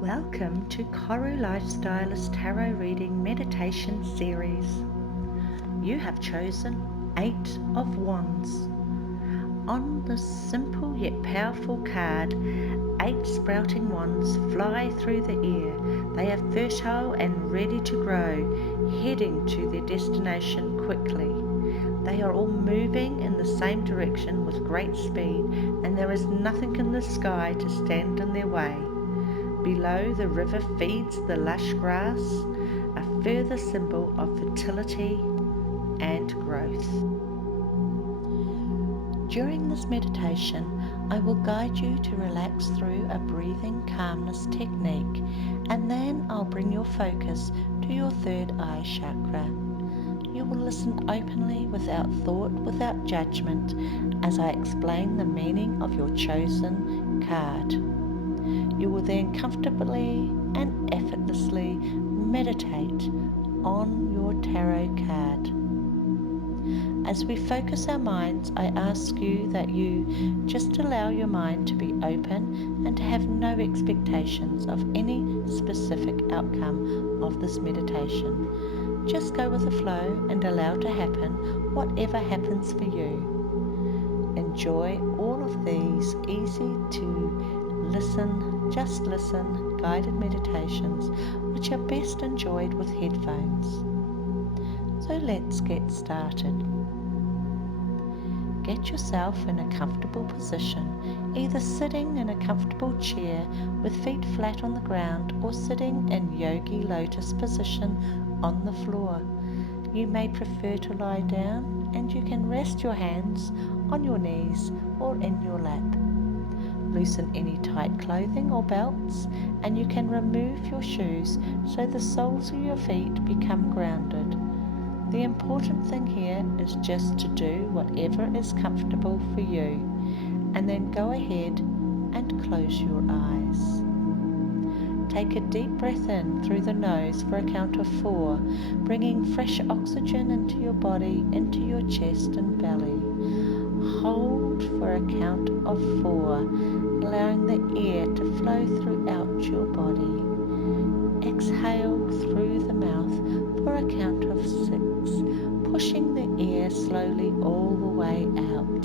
Welcome to KORU Lifestylist Tarot Reading Meditation Series. You have chosen 8 of Wands. On this simple yet powerful card, 8 sprouting wands fly through the air. They are fertile and ready to grow, heading to their destination quickly. They are all moving in the same direction with great speed, and there is nothing in the sky to stand in their way. Below, the river feeds the lush grass, a further symbol of fertility and growth. During this meditation, I will guide you to relax through a breathing calmness technique, and then I'll bring your focus to your third eye chakra. You will listen openly, without thought, without judgment, as I explain the meaning of your chosen card. You will then comfortably and effortlessly meditate on your tarot card. As we focus our minds, I ask you that you just allow your mind to be open and to have no expectations of any specific outcome of this meditation. Just go with the flow and allow to happen whatever happens for you. Enjoy all of these easy to just listen guided meditations, which are best enjoyed with headphones. So let's get started. Get yourself in a comfortable position, either sitting in a comfortable chair with feet flat on the ground or sitting in yogi lotus position on the floor. You may prefer to lie down, and you can rest your hands on your knees or in your lap. Loosen any tight clothing or belts, and you can remove your shoes so the soles of your feet become grounded. The important thing here is just to do whatever is comfortable for you, and then go ahead and close your eyes. Take a deep breath in through the nose for a count of 4, bringing fresh oxygen into your body, into your chest and belly. Hold for a count of 4, allowing the air to flow throughout your body. Exhale through the mouth for a count of 6, pushing the air slowly all the way out.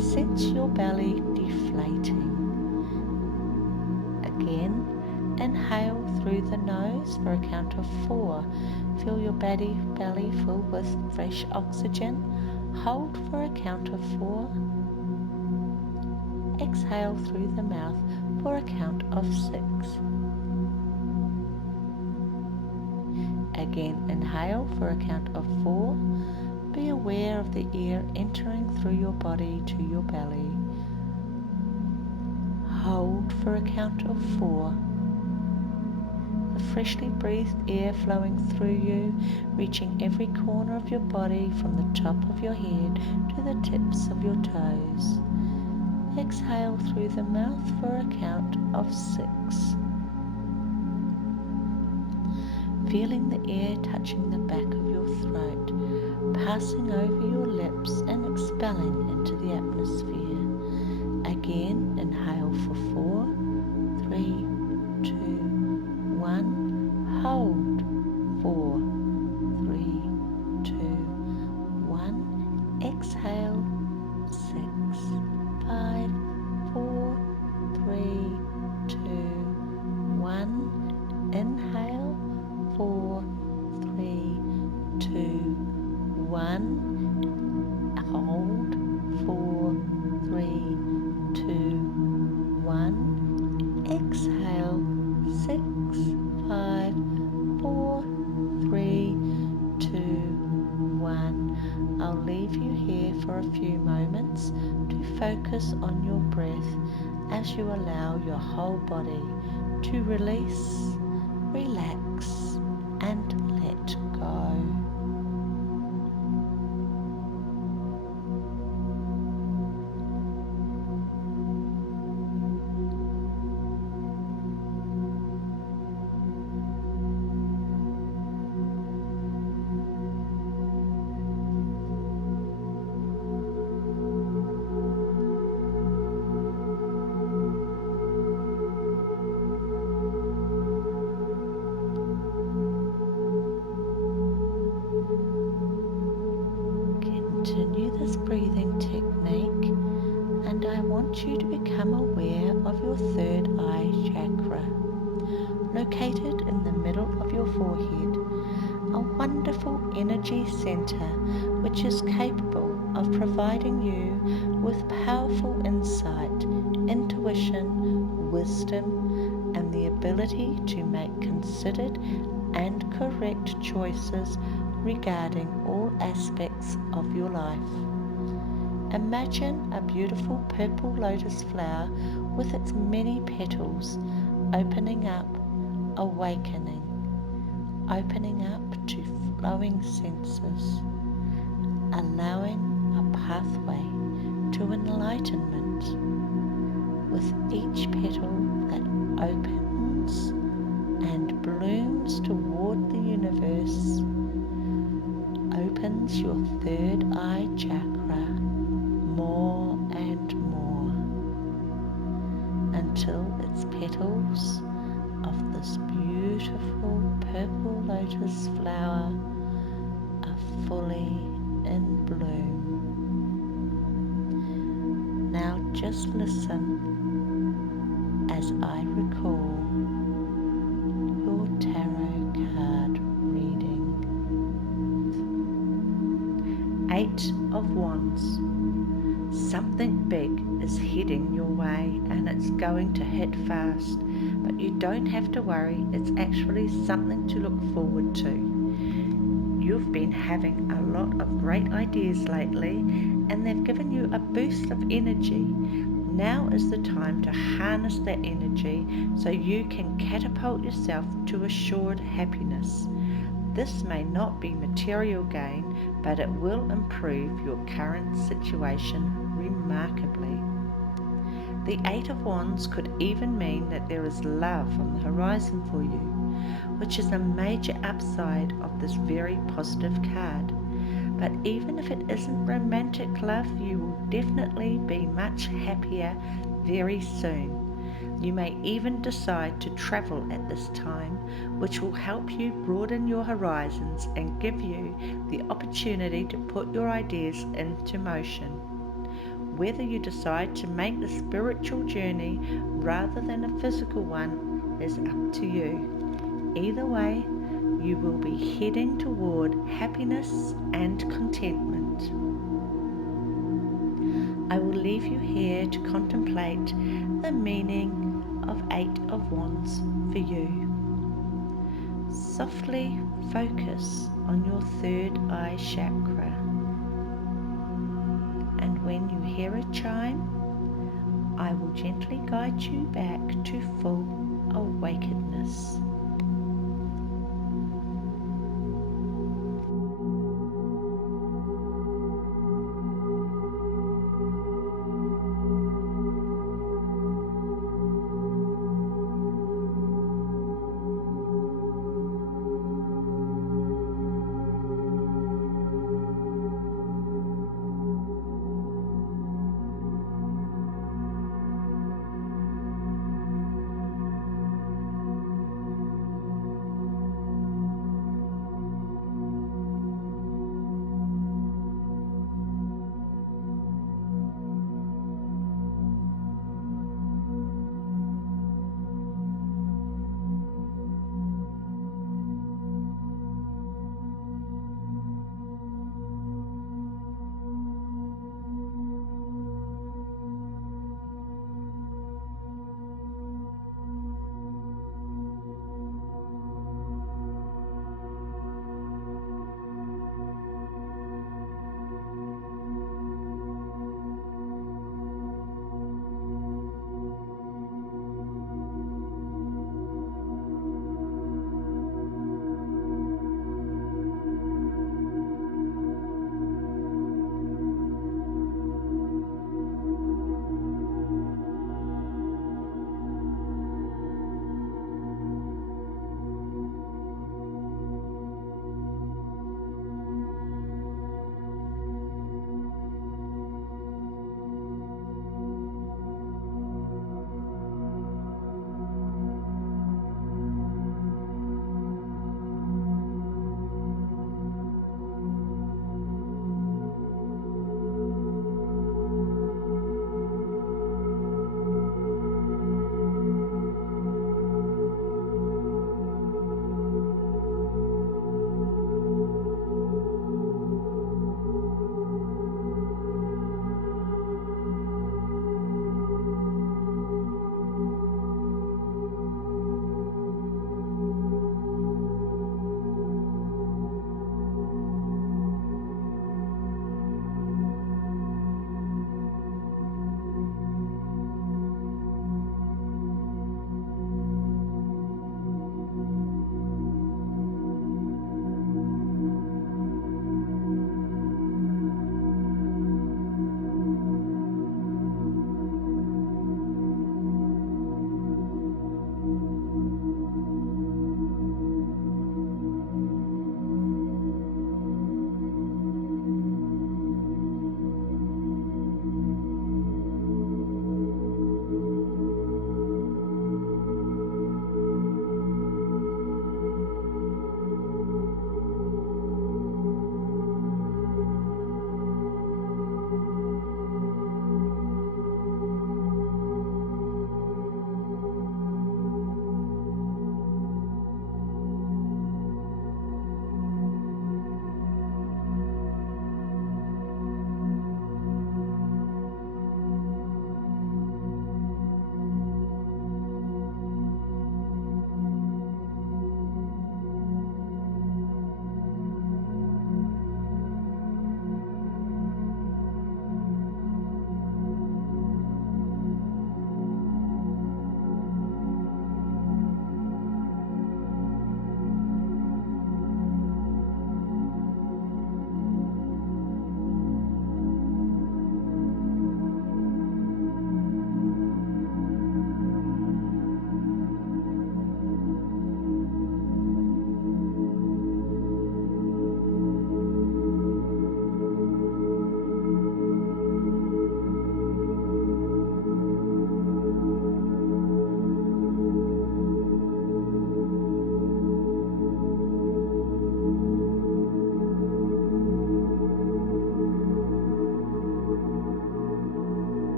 Sense your belly deflating. Again, inhale through the nose for a count of 4. Feel your belly full with fresh oxygen. Hold for a count of 4. Exhale through the mouth for a count of 6. Again, inhale for a count of 4. Be aware of the air entering through your body to your belly. Hold for a count of 4. The freshly breathed air flowing through you, reaching every corner of your body from the top of your head to the tips of your toes. Exhale through the mouth for a count of 6. Feeling the air touching the back of your throat, passing over your lips and expelling into the atmosphere. Again, inhale for 4, 3, 2, 1. Hold. 4, 3, 2, 1. Exhale. 6, 5, 4, 3, 2, 1. Inhale. 4, 3, 2, 1. Hold. 4, 3, 2, 1. Exhale. 6, 5, 4, 3, 2, 1. I'll leave you here for a few moments to focus on your breath as you allow your whole body to release, relax, and let go. breathing technique, and I want you to become aware of your third eye chakra, located in the middle of your forehead, a wonderful energy center which is capable of providing you with powerful insight, intuition, wisdom, and the ability to make considered and correct choices regarding all aspects of your life. Imagine a beautiful purple lotus flower with its many petals opening up, awakening, opening up to flowing senses, allowing a pathway to enlightenment. With each petal that opens and blooms toward the universe, opens your third eye chakra more and more until its petals of this beautiful purple lotus flower are fully in bloom. Now just listen as I recall your tarot card reading. 8 of Wands. Something big is heading your way and it's going to hit fast, but you don't have to worry, it's actually something to look forward to. You've been having a lot of great ideas lately and they've given you a boost of energy. Now is the time to harness that energy so you can catapult yourself to assured happiness. This may not be material gain, but it will improve your current situation remarkably. The 8 of Wands could even mean that there is love on the horizon for you, which is a major upside of this very positive card. But even if it isn't romantic love, you will definitely be much happier very soon. You may even decide to travel at this time, which will help you broaden your horizons and give you the opportunity to put your ideas into motion. Whether you decide to make the spiritual journey rather than a physical one is up to you. Either way, you will be heading toward happiness and contentment. I will leave you here to contemplate the meaning of 8 of Wands for you. Softly focus on your third eye chakra, and when you hear a chime, I will gently guide you back to full awakeness.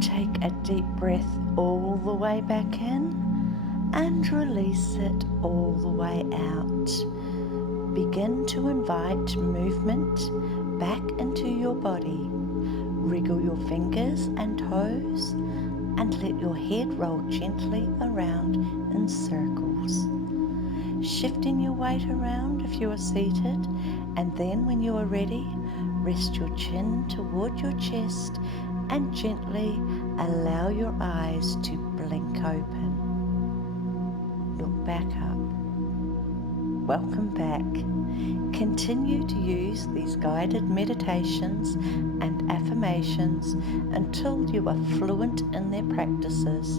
take a deep breath all the way back in and release it all the way out. Begin to invite movement back into your body. Wriggle your fingers and toes and let your head roll gently around in circles. Shifting your weight around if you are seated, and then when you are ready, rest your chin toward your chest and gently allow your eyes to blink open. Look back up. Welcome back. Continue to use these guided meditations and affirmations until you are fluent in their practices.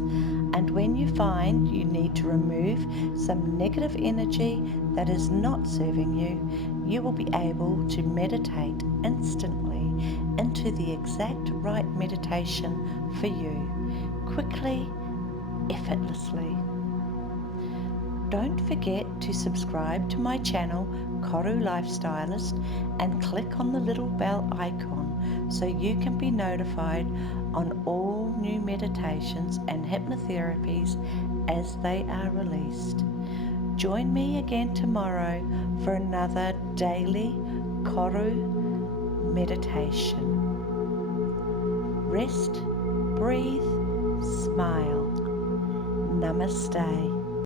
And when you find you need to remove some negative energy that is not serving you, you will be able to meditate instantly into the exact right meditation for you, quickly, effortlessly. Don't forget to subscribe to my channel, KORU Lifestylist, and click on the little bell icon so you can be notified on all new meditations and hypnotherapies as they are released. Join me again tomorrow for another daily KORU meditation. Rest, breathe, smile. Namaste.